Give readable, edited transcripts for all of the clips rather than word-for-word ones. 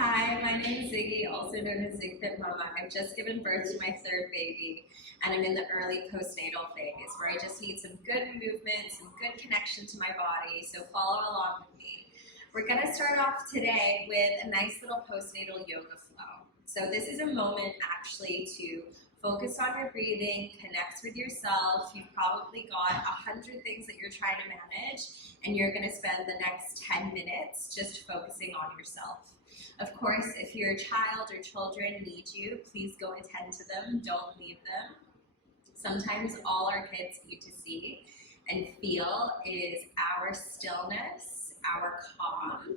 Hi, my name is Ziggy, also known as Zig FitMama. I've just given birth to my third baby, and I'm in the early postnatal phase where I just need some good movement, some good connection to my body, so follow along with me. We're going to start off today with a nice little postnatal yoga flow. So this is a moment actually to focus on your breathing, connect with yourself. You've probably got 100 things that you're trying to manage, and you're going to spend the next 10 minutes just focusing on yourself. Of course, if your child or children need you, please go attend to them. Don't leave them. Sometimes all our kids need to see and feel is our stillness, our calm,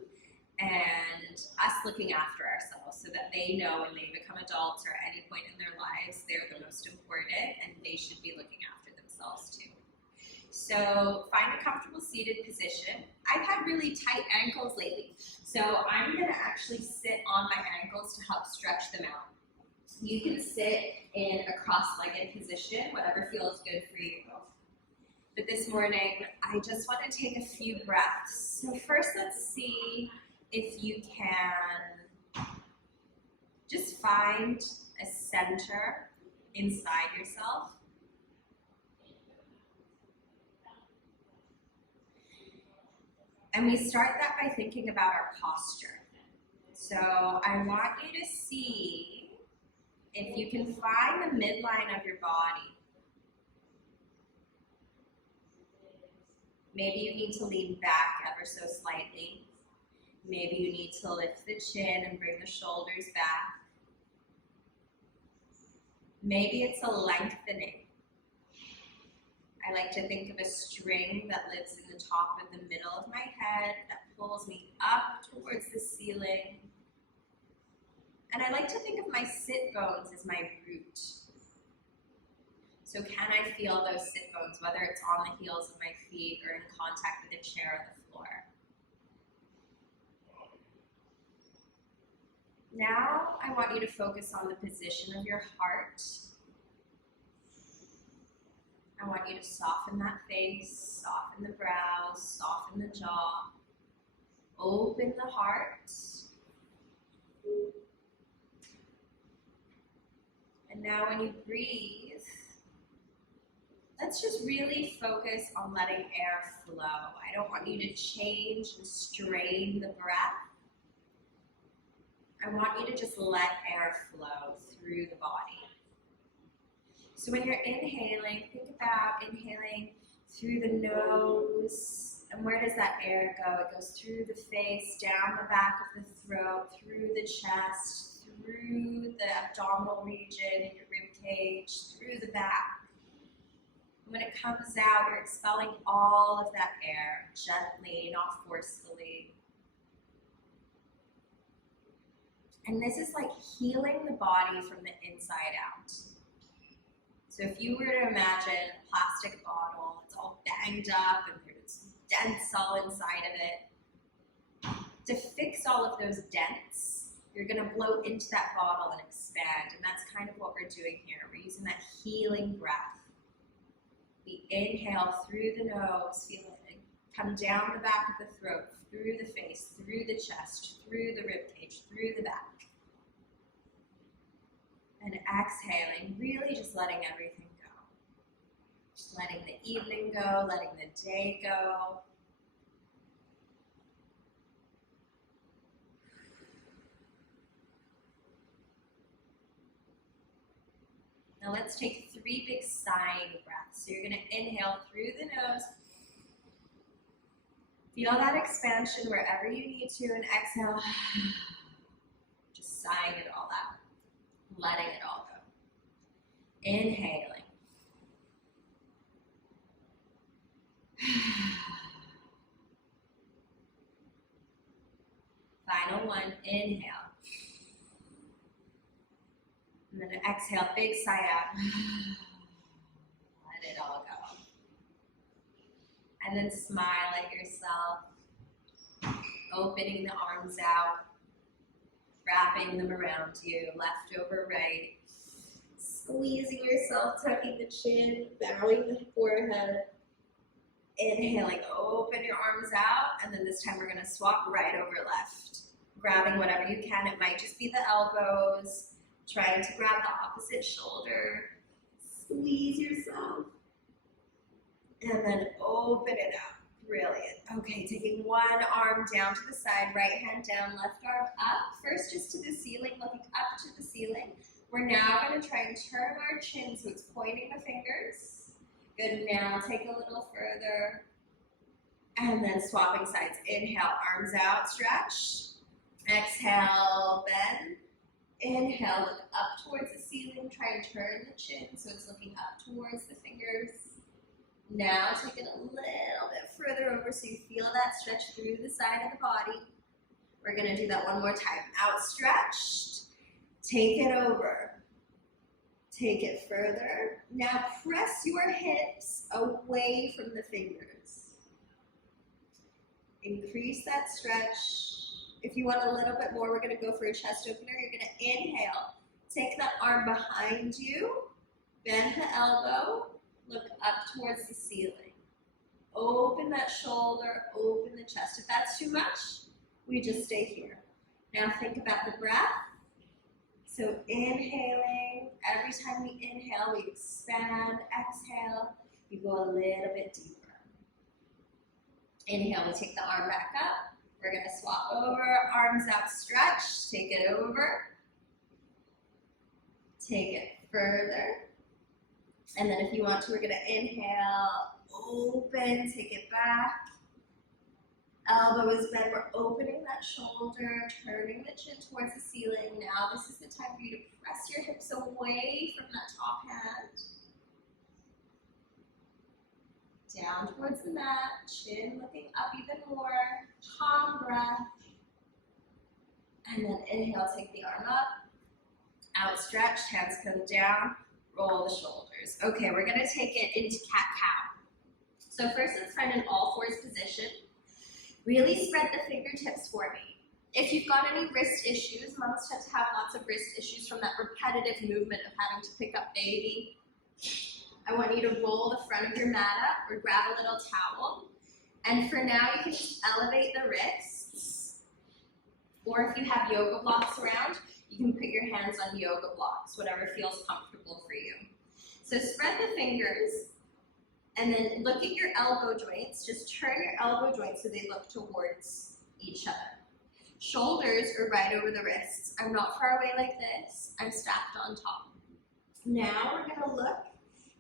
and us looking after ourselves so that they know when they become adults or at any point in their lives, they're the most important and they should be looking after themselves too. So find a comfortable seated position. I've had really tight ankles lately, so I'm going to actually sit on my ankles to help stretch them out. You can sit in a cross-legged position, whatever feels good for you. But this morning, I just want to take a few breaths. So first, let's see if you can just find a center inside yourself. And we start that by thinking about our posture. So I want you to see if you can find the midline of your body. Maybe you need to lean back ever so slightly. Maybe you need to lift the chin and bring the shoulders back. Maybe it's a lengthening. I like to think of a string that lives in the top of the middle of my head that pulls me up towards the ceiling. And I like to think of my sit bones as my root. So can I feel those sit bones, whether it's on the heels of my feet or in contact with the chair or the floor? Now I want you to focus on the position of your heart. I want you to soften that face, soften the brows, soften the jaw, open the heart. And now when you breathe, let's just really focus on letting air flow. I don't want you to change and strain the breath. I want you to just let air flow through the body. So when you're inhaling, think about inhaling through the nose. And where does that air go? It goes through the face, down the back of the throat, through the chest, through the abdominal region in your rib cage, through the back. And when it comes out, you're expelling all of that air gently, not forcefully. And this is like healing the body from the inside out. So if you were to imagine a plastic bottle, it's all banged up and there's dents all inside of it. To fix all of those dents, you're going to blow into that bottle and expand. And that's kind of what we're doing here. We're using that healing breath. We inhale through the nose, feel it come down the back of the throat, through the face, through the chest, through the rib cage, through the back. And exhaling, really just letting everything go. Just letting the evening go, letting the day go. Now let's take 3 big sighing breaths. So you're going to inhale through the nose. Feel that expansion wherever you need to, and exhale. Just sighing it all out. Letting it all go. Inhaling. Final one, inhale. And then exhale, big sigh out. Let it all go. And then smile at yourself, opening the arms out. Wrapping them around you, left over right. Squeezing yourself, tucking the chin, bowing the forehead. Inhaling, open your arms out, and then this time we're going to swap right over left. grabbing whatever you can. It might just be the elbows, trying to grab the opposite shoulder. Squeeze yourself. And then open it up. Brilliant. Okay, taking one arm down to the side, right hand down, left arm up. First just to the ceiling, looking up to the ceiling. We're now going to try and turn our chin so it's pointing the fingers. Good, now take a little further. And then swapping sides. Inhale, arms out, stretch. Exhale, bend. Inhale, look up towards the ceiling. Try and turn the chin so it's looking up towards the fingers. Now take it a little bit further over so you feel that stretch through the side of the body. We're going to do that one more time. Outstretched. Take it over. Take it further. Now press your hips away from the fingers. Increase that stretch. If you want a little bit more, we're going to go for a chest opener. You're going to inhale. Take that arm behind you. Bend the elbow. Look up towards the ceiling. Open that shoulder, open the chest. If that's too much, we just stay here. Now think about the breath. So inhaling, every time we inhale, we expand. Exhale, you go a little bit deeper. Inhale, we take the arm back up. We're going to swap over, arms outstretched. Take it over. Take it further. And then if you want to, we're going to inhale, open, take it back. Elbow is bent, we're opening that shoulder, turning the chin towards the ceiling. Now this is the time for you to press your hips away from that top hand. Down towards the mat, chin looking up even more. Calm breath. And then inhale, take the arm up. Outstretched, hands come down. Roll the shoulders. Okay, we're going to take it into cat-cow. So first, let's find an all-fours position. Really spread the fingertips for me. If you've got any wrist issues, moms tend to have lots of wrist issues from that repetitive movement of having to pick up baby. I want you to roll the front of your mat up or grab a little towel. And for now, you can just elevate the wrists. Or if you have yoga blocks around, you can put your hands on yoga blocks, whatever feels comfortable for you. So spread the fingers and then look at your elbow joints. Just turn your elbow joints so they look towards each other. Shoulders are right over the wrists. I'm not far away like this. I'm stacked on top. Now we're going to look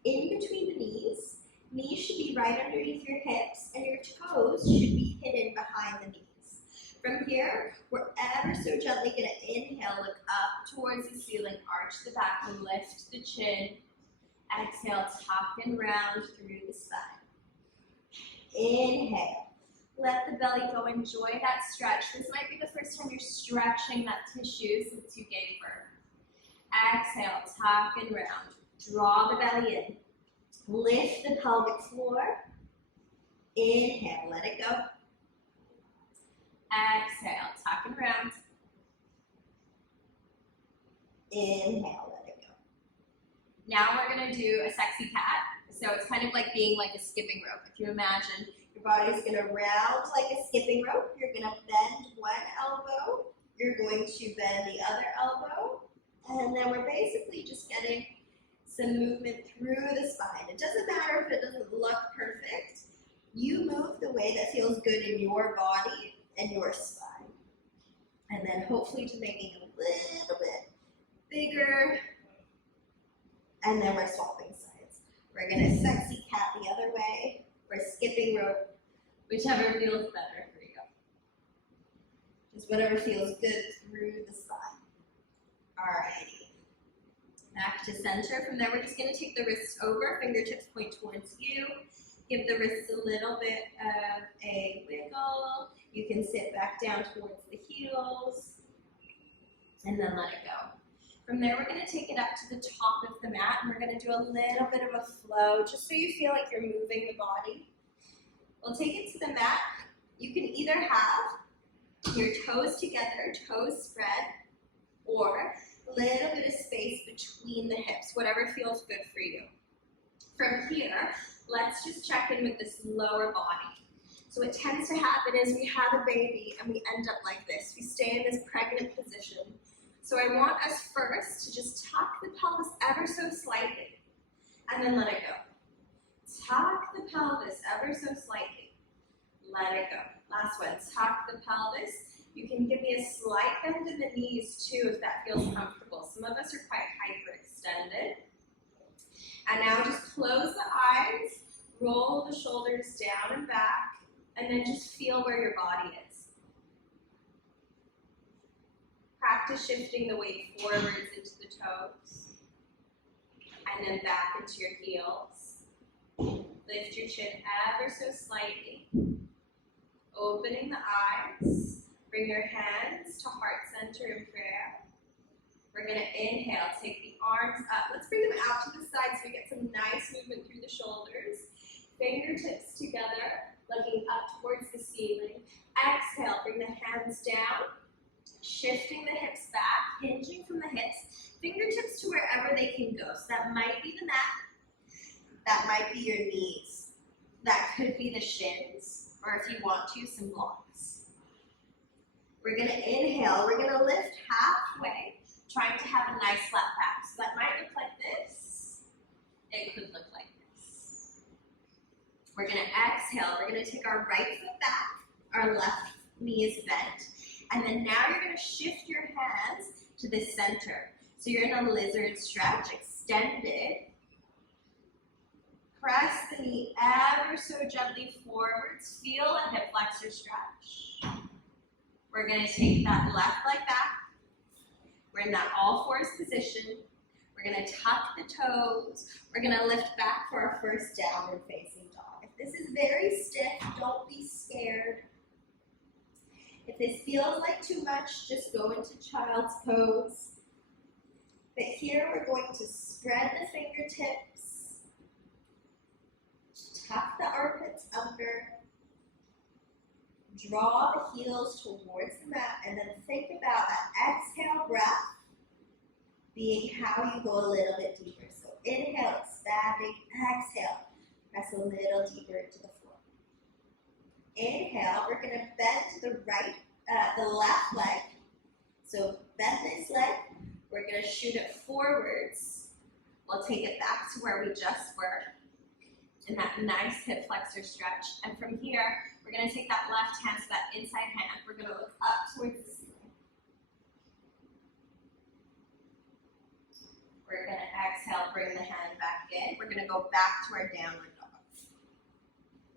in between the knees. Knees should be right underneath your hips and your toes should be hidden behind the knees. From here, we're ever so gently going to inhale, look up towards the ceiling, arch the back and lift the chin. Exhale, tuck and round through the spine. Inhale, let the belly go, enjoy that stretch. This might be the first time you're stretching that tissue since you gave birth. Exhale, tuck and round. Draw the belly in. Lift the pelvic floor. Inhale, let it go. Exhale, tuck and round. Inhale, let it go. Now we're going to do a sexy cat. So it's kind of like being like a skipping rope. If you imagine, your body's going to round like a skipping rope. You're going to bend one elbow. You're going to bend the other elbow. And then we're basically just getting some movement through the spine. It doesn't matter if it doesn't look perfect. You move the way that feels good in your body and your spine. And then hopefully just making it a little bit bigger. And then we're swapping sides. We're gonna sexy cat the other way. We're skipping rope, whichever feels better for you. Just whatever feels good through the spine. Alrighty. Back to center. From there, we're just gonna take the wrists over, fingertips point towards you. Give the wrists a little bit of a wiggle. You can sit back down towards the heels and then let it go. From there, we're going to take it up to the top of the mat and we're going to do a little bit of a flow just so you feel like you're moving the body. We'll take it to the mat. You can either have your toes together, toes spread, or a little bit of space between the hips, whatever feels good for you. From here, let's just check in with this lower body. So what tends to happen is we have a baby and we end up like this. We stay in this pregnant position. So I want us first to just tuck the pelvis ever so slightly and then let it go. Tuck the pelvis ever so slightly. Let it go. Last one, tuck the pelvis. You can give me a slight bend in the knees too if that feels comfortable. Some of us are quite hyperextended. And now just close the eyes, roll the shoulders down and back, and then just feel where your body is. Practice shifting the weight forwards into the toes, and then back into your heels. Lift your chin ever so slightly. Opening the eyes. Bring your hands to heart center in prayer. We're going to inhale, take the arms up. Let's bring them out to the side so we get some nice movement through the shoulders. Fingertips together, looking up towards the ceiling. Exhale, bring the hands down. Shifting the hips back, hinging from the hips. Fingertips to wherever they can go. So that might be the mat. That might be your knees. That could be the shins. Or if you want to, some blocks. We're going to inhale. We're going to lift halfway, trying to have a nice flat back. So that might look like this. It could look like this. We're going to exhale. We're going to take our right foot back. Our left knee is bent. And then now you're going to shift your hands to the center. So you're in a lizard stretch, extended. Press the knee ever so gently forwards. Feel a hip flexor stretch. We're going to take that left leg back. We're in that all fours position. We're going to tuck the toes. We're going to lift back for our first downward facing dog. If this is very stiff, don't be scared. If this feels like too much, just go into child's pose. But here we're going to spread the fingertips, tuck the armpits under, draw the heels towards the mat, and then think about that exhale breath being how you go a little bit deeper. So inhale, expanding, exhale, press a little deeper into the floor. Inhale, we're going to bend to the left leg. So bend this leg. We're going to shoot it forwards. We'll take it back to where we just were in that nice hip flexor stretch. And from here, we're going to take that left hand, so that inside hand. We're going to look up towards the ceiling. We're going to exhale, bring the hand back in. We're going to go back to our downward dog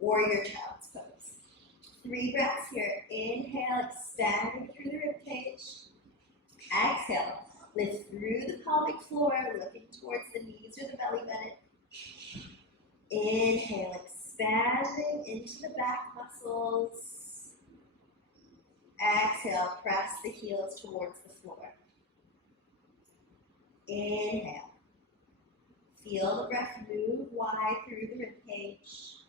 or your child's pose. 3 breaths here. Inhale, expanding through the ribcage. Exhale, lift through the pelvic floor, looking towards the knees or the belly button. Inhale, expanding into the back muscles. Exhale, press the heels towards the floor. Inhale. Feel the breath move wide through the ribcage.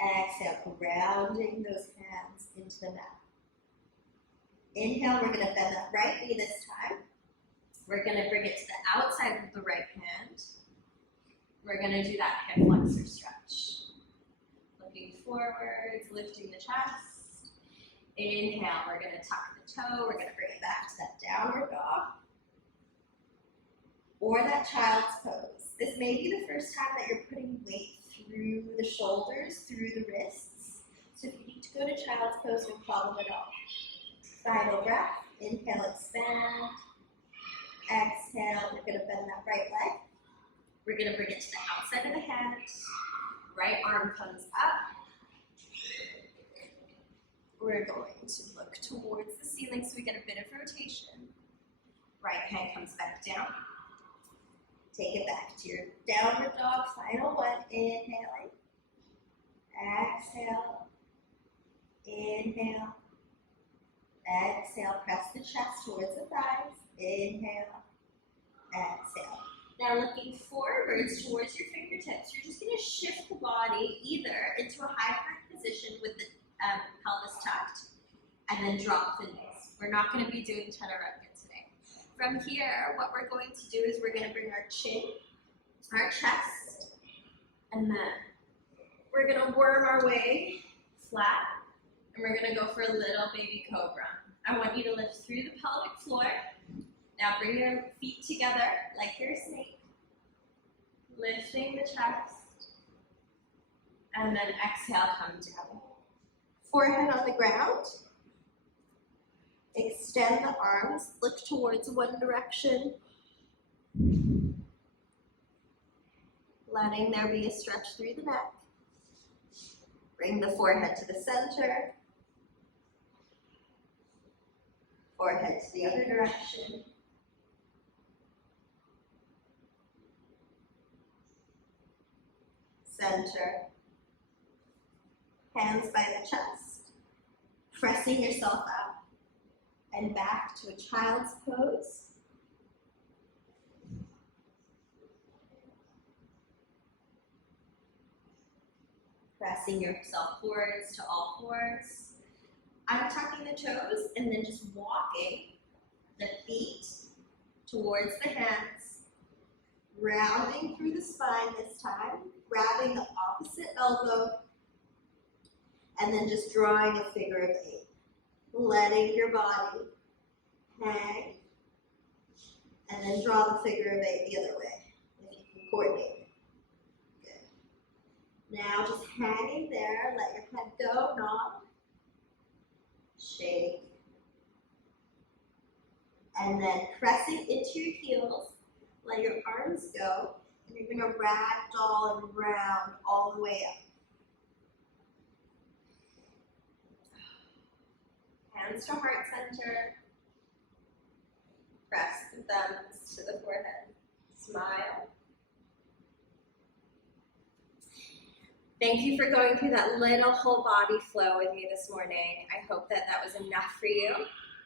Exhale, grounding those hands into the mat. Inhale, we're going to bend that right knee this time. We're going to bring it to the outside of the right hand. We're going to do that hip flexor stretch. Looking forwards, lifting the chest. Inhale, we're going to tuck the toe. We're going to bring it back to that downward dog or that child's pose. This may be the first time that you're putting weight through the shoulders, through the wrists. So if you need to go to child's pose, no problem at all. Final breath. Inhale, expand. Exhale, we're going to bend that right leg. We're going to bring it to the outside of the hand. Right arm comes up. We're going to look towards the ceiling so we get a bit of rotation. Right hand comes back down. Take it back to your downward dog. Final one. Inhaling. Exhale. Inhale. Exhale. Press the chest towards the thighs. Inhale. Exhale. Now looking forwards towards your fingertips, you're just going to shift the body either into a high plank position with the pelvis tucked and then drop the knees. We're not going to be doing chaturanga today. From here, what we're going to do is we're going to bring our chin, our chest, and then we're going to worm our way flat, and we're gonna go for a little baby cobra. I want you to lift through the pelvic floor. Now bring your feet together like you're a snake, lifting the chest, and then exhale, come down. Forehead on the ground. Extend the arms, look towards one direction. Letting there be a stretch through the neck. Bring the forehead to the center. Forehead to the other direction. Center. Hands by the chest. Pressing yourself up and back to a child's pose. Pressing yourself forwards to all fours. I'm tucking the toes and then just walking the feet towards the hands, rounding through the spine this time, grabbing the opposite elbow, and then just drawing a figure of 8. Letting your body hang, and then draw the figure of 8 the other way, if you can coordinate. Now just hanging there, let your head go, nod, shake, and then pressing into your heels, let your arms go, and you're going to ragdoll and round all the way up. Hands to heart center, press the thumbs to the forehead, smile. Thank you for going through that little whole body flow with me this morning. I hope that that was enough for you.